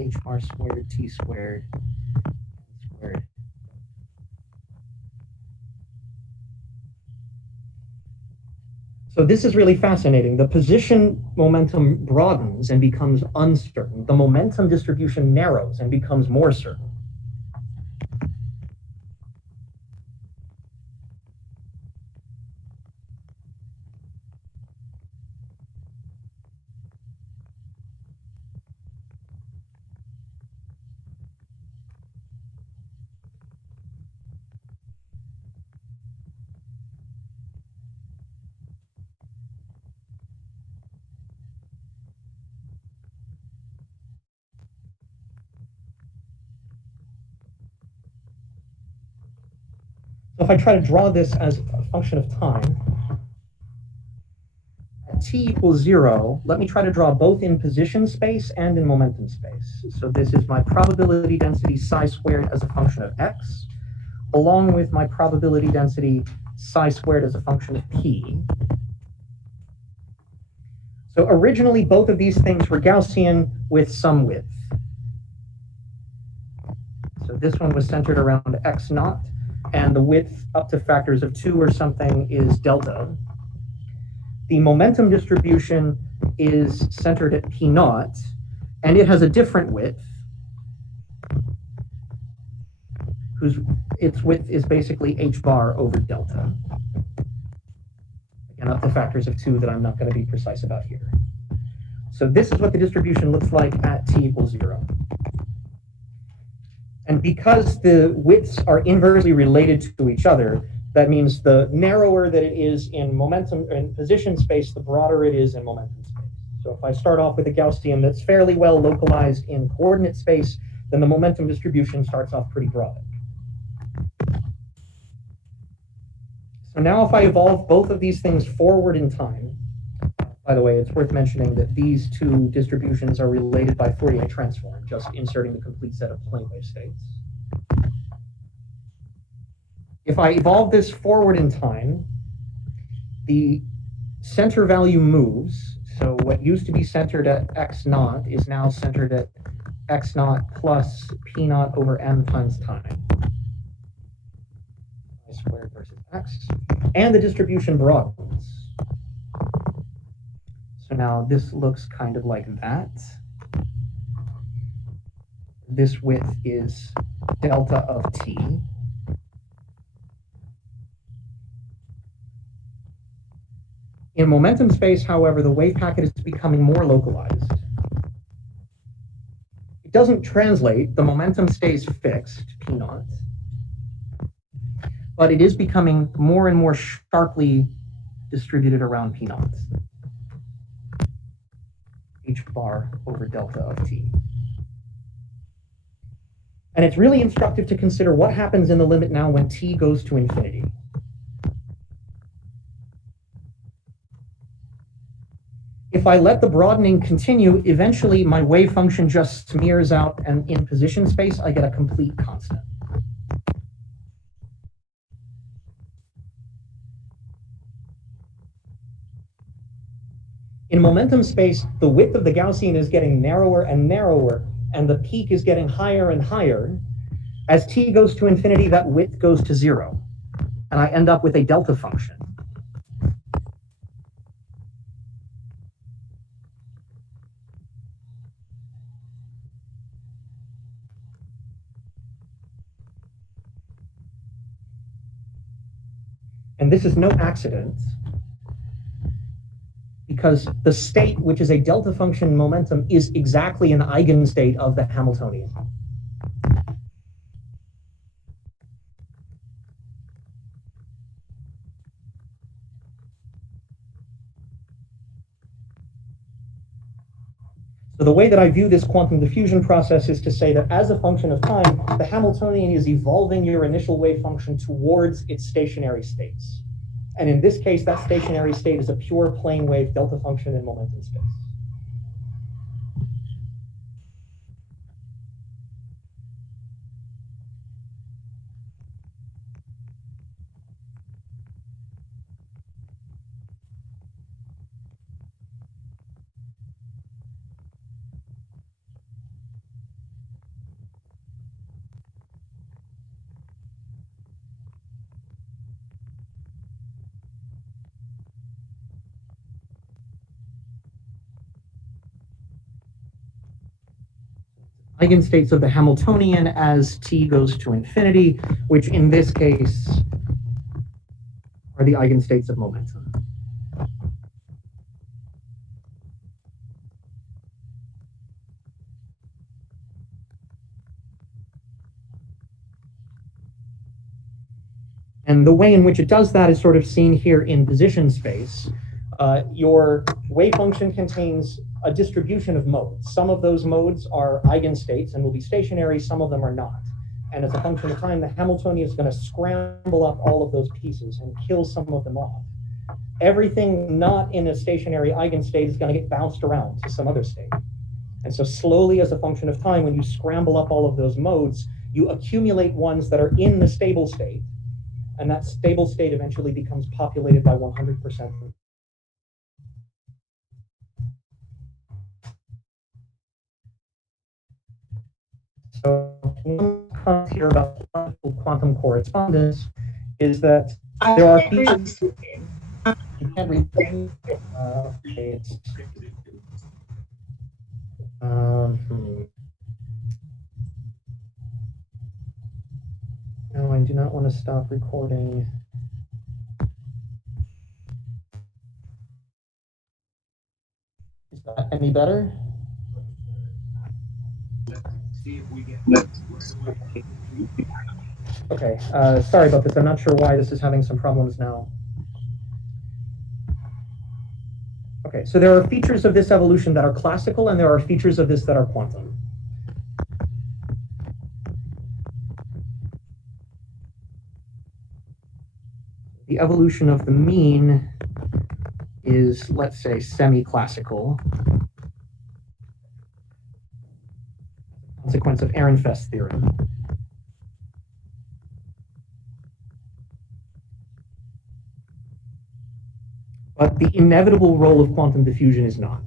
h bar squared t squared squared. So this is really fascinating. The position momentum broadens and becomes uncertain. The momentum distribution narrows and becomes more certain. So if I try to draw this as a function of time, at t equals 0, let me try to draw both in position space and in momentum space. So this is my probability density psi squared as a function of x, along with my probability density psi squared as a function of p. So originally, both of these things were Gaussian with some width. So this one was centered around x naught, and the width up to factors of 2 or something is delta. The momentum distribution is centered at p naught, and it has a different width, its width is basically h bar over delta. Again, up to factors of 2 that I'm not going to be precise about here. So this is what the distribution looks like at t equals 0. And because the widths are inversely related to each other, that means the narrower that it is in momentum and position space, the broader it is in momentum space. So if I start off with a Gaussian that's fairly well localized in coordinate space, then the momentum distribution starts off pretty broad. So now if I evolve both of these things forward in time, by the way, it's worth mentioning that these two distributions are related by Fourier transform, just inserting the complete set of plane wave states. If I evolve this forward in time, the center value moves. So what used to be centered at x naught is now centered at x naught plus p naught over m times time. Squared versus x. And the distribution broadens. So now this looks kind of like that. This width is delta of t. In momentum space, however, the wave packet is becoming more localized. It doesn't translate. The momentum stays fixed, p naught. but it is becoming more and more sharply distributed around P naught. H bar over delta of T. And it's really instructive to consider what happens in the limit now when T goes to infinity. If I let the broadening continue, eventually my wave function just smears out, and in position space, I get a complete constant. In momentum space, the width of the Gaussian is getting narrower and narrower, and the peak is getting higher and higher. As T goes to infinity, that width goes to 0, and I end up with a delta function. And this is no accident, because the state, which is a delta function momentum, is exactly an eigenstate of the Hamiltonian. So the way that I view this quantum diffusion process is to say that as a function of time, the Hamiltonian is evolving your initial wave function towards its stationary states. And in this case, that stationary state is a pure plane wave delta function in momentum space. Eigenstates of the Hamiltonian as T goes to infinity, which in this case are the eigenstates of momentum. And the way in which it does that is sort of seen here in position space. Your wave function contains a distribution of modes. Some of those modes are eigenstates and will be stationary, some of them are not. And as a function of time, the Hamiltonian is going to scramble up all of those pieces and kill some of them off. Everything not in a stationary eigenstate is going to get bounced around to some other state. And so slowly, as a function of time, when you scramble up all of those modes, you accumulate ones that are in the stable state, and that stable state eventually becomes populated by 100%. So one comment here about quantum correspondence is that there are features. You can't read things. Okay. No, I do not want to stop recording. Is that any better? Okay, sorry about this. I'm not sure why this is having some problems now. Okay, so there are features of this evolution that are classical, and there are features of this that are quantum. The evolution of the mean is, let's say, semi-classical. Consequence of Ehrenfest's theorem. But the inevitable role of quantum diffusion is not.